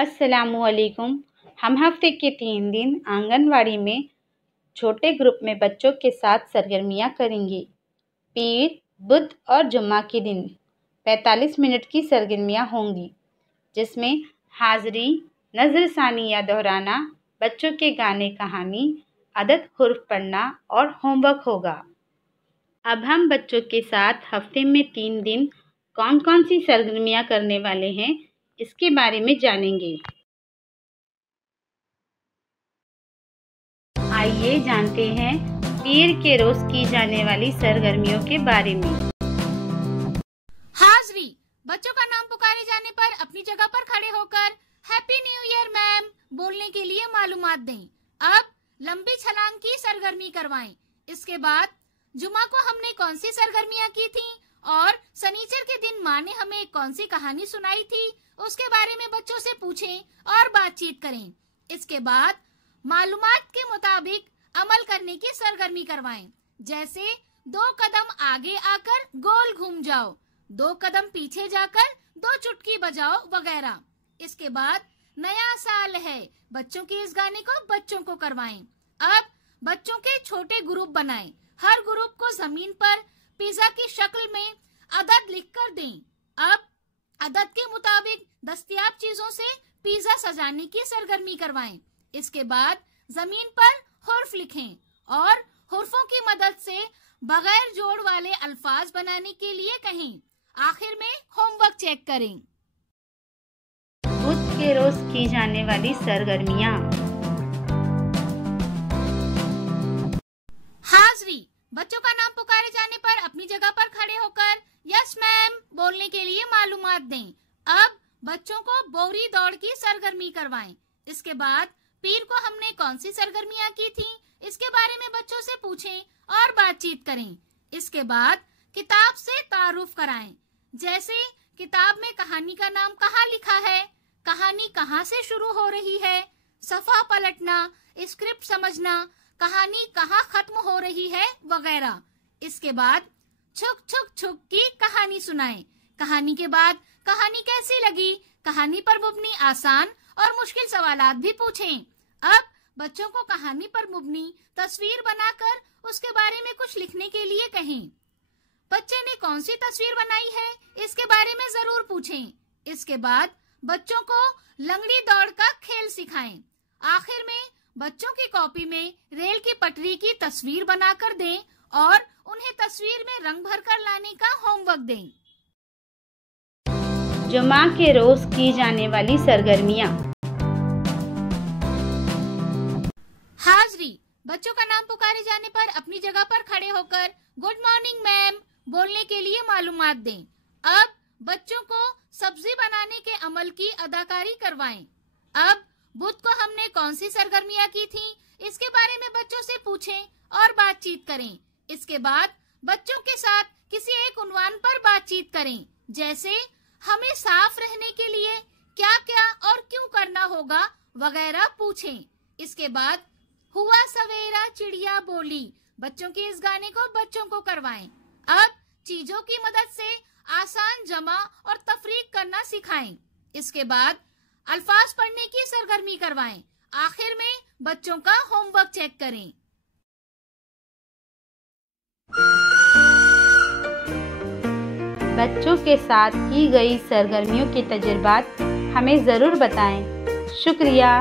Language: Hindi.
अस्सलामुअलैकुम। हम हफ्ते के 3 दिन आंगनवाड़ी में छोटे ग्रुप में बच्चों के साथ सरगर्मियाँ करेंगे। पीर, बुध और जुम्मा के दिन 45 मिनट की सरगर्मियाँ होंगी, जिसमें हाज़री, नज़रसानी या दोहराना, बच्चों के गाने कहानी, अदद हुर्फ पढ़ना और होमवर्क होगा। अब हम बच्चों के साथ हफ्ते में 3 दिन कौन कौन सी सरगर्मियाँ करने वाले हैं, इसके बारे में जानेंगे। आइए जानते हैं पीर के रोज की जाने वाली सरगर्मियों के बारे में। हाज़री, बच्चों का नाम पुकारे जाने पर अपनी जगह पर खड़े होकर हैप्पी न्यू ईयर मैम बोलने के लिए मालूमात दें। अब लंबी छलांग की सरगर्मी करवाएं। इसके बाद जुमा को हमने कौन सी सरगर्मियाँ की थी और सनीचर के दिन माँ ने हमें कौन सी कहानी सुनाई थी, उसके बारे में बच्चों से पूछें और बातचीत करें। इसके बाद मालूमात के मुताबिक अमल करने की सरगर्मी करवाएं, जैसे 2 कदम आगे आकर गोल घूम जाओ, 2 कदम पीछे जाकर 2 चुटकी बजाओ वगैरह। इसके बाद नया साल है, बच्चों के इस गाने को बच्चों को करवाएं। अब बच्चों के छोटे ग्रुप बनाएं। हर ग्रुप को जमीन पर पिज्जा की शक्ल में अदद लिखकर दें। अब अदद के मुताबिक दस्तयाब चीजों से पिज्जा सजाने की सरगर्मी करवाएं। इसके बाद जमीन पर हुर्फ लिखें और हुर्फों की मदद से बगैर जोड़ वाले अल्फाज बनाने के लिए कहें। आखिर में होमवर्क चेक करें। बुध के रोज की जाने वाली सरगर्मियाँ। हाज़री, बच्चों का नाम पुकारे जाने पर अपनी जगह पर खड़े होकर यस मैम बोलने के लिए मालूमात दें। अब बच्चों को बोरी दौड़ की सरगर्मी करवाएं। इसके बाद पीर को हमने कौन सी सरगर्मियाँ की थी, इसके बारे में बच्चों से पूछें और बातचीत करें। इसके बाद किताब से तारुफ कराएं, जैसे किताब में कहानी का नाम कहाँ लिखा है, कहानी कहाँ से शुरू हो रही है, सफा पलटना, स्क्रिप्ट समझना, कहानी कहाँ खत्म हो रही है वगैरह। इसके बाद छुक छुक छुक की कहानी सुनाएं। कहानी के बाद कहानी कैसी लगी, कहानी पर मुबनी आसान और मुश्किल सवालात भी पूछें। अब बच्चों को कहानी पर मुबनी तस्वीर बनाकर उसके बारे में कुछ लिखने के लिए कहें। बच्चे ने कौन सी तस्वीर बनाई है, इसके बारे में जरूर पूछें। इसके बाद बच्चों को लंगड़ी दौड़ का खेल सिखाएं। आखिर में बच्चों की कॉपी में रेल की पटरी की तस्वीर बनाकर दें और उन्हें तस्वीर में रंग भरकर लाने का होमवर्क दें। जुमा के रोज की जाने वाली सरगर्मियाँ। हाज़री, बच्चों का नाम पुकारे जाने पर अपनी जगह पर खड़े होकर गुड मॉर्निंग मैम बोलने के लिए मालूमात दें। अब बच्चों को सब्जी बनाने के अमल की अदाकारी करवाएं। अब बुध को हमने कौन सी सरगर्मियाँ की थी, इसके बारे में बच्चों से पूछें और बातचीत करें। इसके बाद बच्चों के साथ किसी एक उन्वान पर बातचीत करें, जैसे हमें साफ रहने के लिए क्या क्या और क्यों करना होगा वगैरह पूछें। इसके बाद हुआ सवेरा चिड़िया बोली, बच्चों के इस गाने को बच्चों को करवाएं। अब चीजों की मदद से आसान जमा और तफरीक करना सिखाएं। इसके बाद अल्फाज पढ़ने की सरगर्मी करवाएं। आखिर में बच्चों का होमवर्क चेक करें। बच्चों के साथ की गई सरगर्मियों के तजुर्बात हमें ज़रूर बताएं। शुक्रिया।